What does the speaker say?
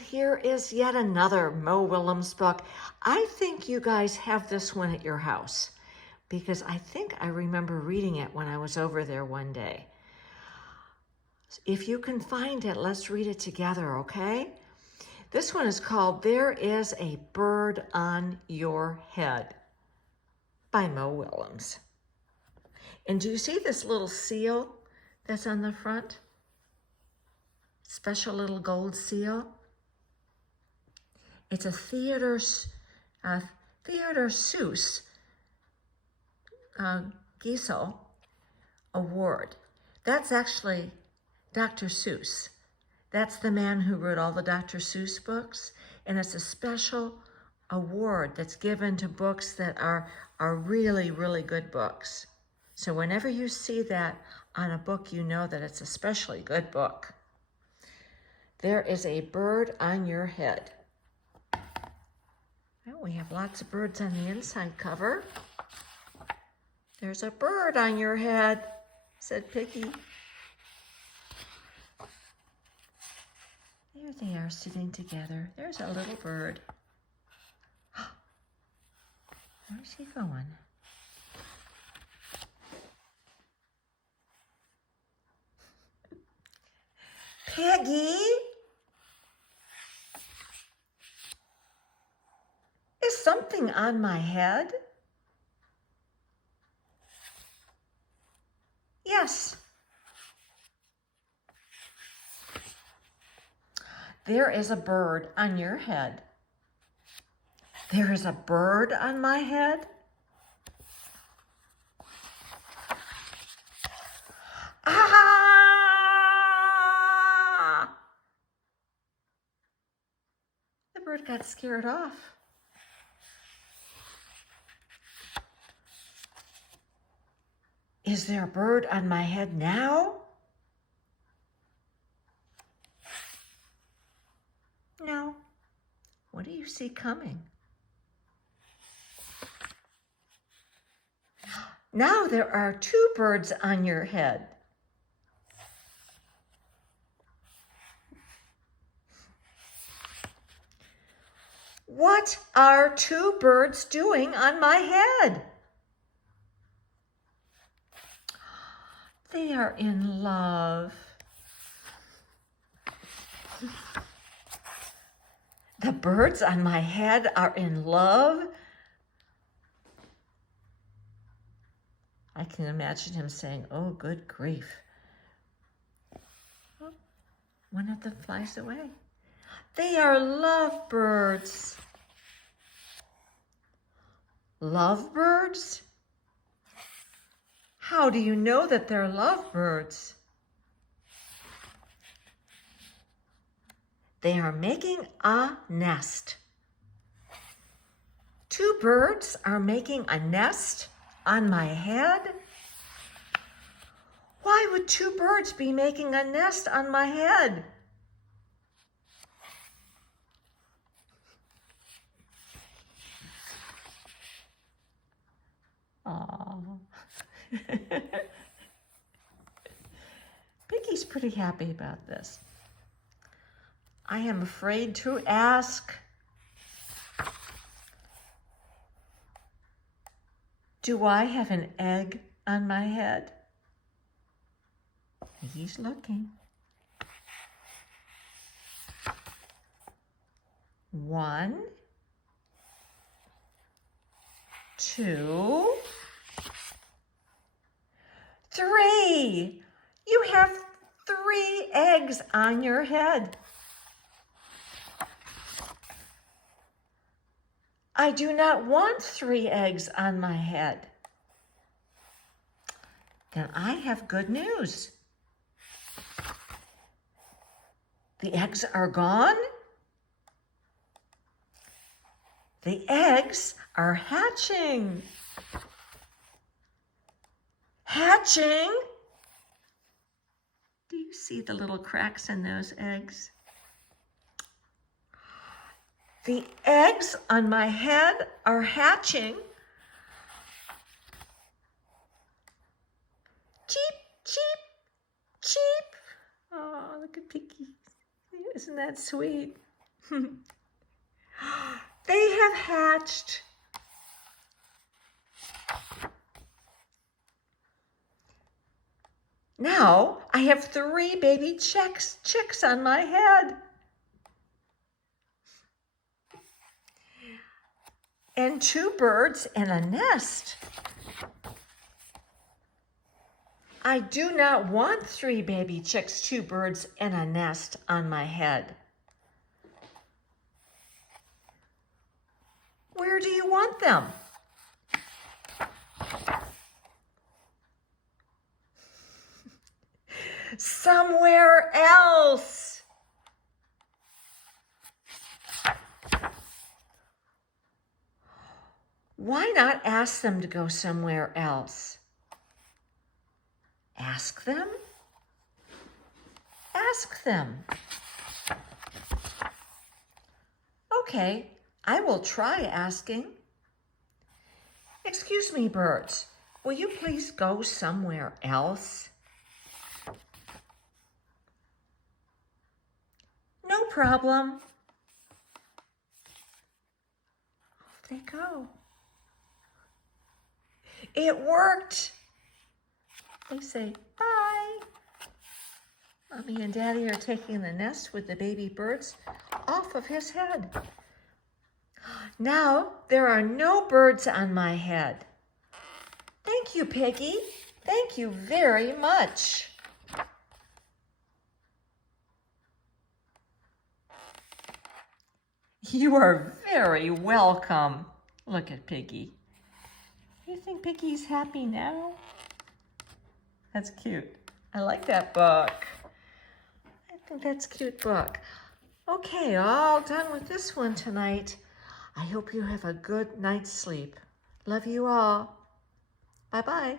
And here is yet another Mo Willems book. I think you guys have this one at your house because I think I remember reading it when I was over there one day. If you can find it, let's read it together, okay? This one is called There Is a Bird on Your Head by Mo Willems. And do you see this little seal that's on the front? Special little gold seal. It's a Theodore Seuss Geisel Award. That's actually Dr. Seuss. That's the man who wrote all the Dr. Seuss books, and it's a special award that's given to books that are really, really good books. So whenever you see that on a book, you know that it's a especially good book. There is a bird on your head. Well, we have lots of birds on the inside cover. There's a bird on your head, said Piggy. There they are sitting together. There's a little bird. Where's he going? Piggy? Is something on my head? Yes. There is a bird on your head. There is a bird on my head? Ah! The bird got scared off. Is there a bird on my head now? No. What do you see coming? Now there are two birds on your head. What are two birds doing on my head? They are in love. The birds on my head are in love. I can imagine him saying, oh, good grief. Oh, one of them flies away. They are lovebirds. Lovebirds? How do you know that they're lovebirds? They are making a nest. Two birds are making a nest on my head? Why would two birds be making a nest on my head? Aww. Piggy's pretty happy about this. I am afraid to ask, do I have an egg on my head? He's looking. 1, 2, 3. You have 3 eggs on your head. I do not want 3 eggs on my head. Then I have good news. The eggs are gone. The eggs are hatching. Hatching? Do you see the little cracks in those eggs? The eggs on my head are hatching. Cheep, cheep, cheep. Oh, look at Piggy. Isn't that sweet? They have hatched. Now I have 3 baby chicks on my head. And 2 birds in a nest. I do not want 3 baby chicks, 2 birds, and a nest on my head. Where do you want them? Somewhere else. Why not ask them to go somewhere else? Ask them? Ask them. Okay, I will try asking. Excuse me, birds. Will you please go somewhere else? No problem. Off they go. It worked. They say, bye. Mommy and Daddy are taking the nest with the baby birds off of his head. Now there are no birds on my head. Thank you, Piggy. Thank you very much. You are very welcome. Look at Piggy. Do you think Piggy's happy now? That's cute. I like that book. I think that's a cute book. Okay, all done with this one tonight. I hope you have a good night's sleep. Love you all. Bye-bye.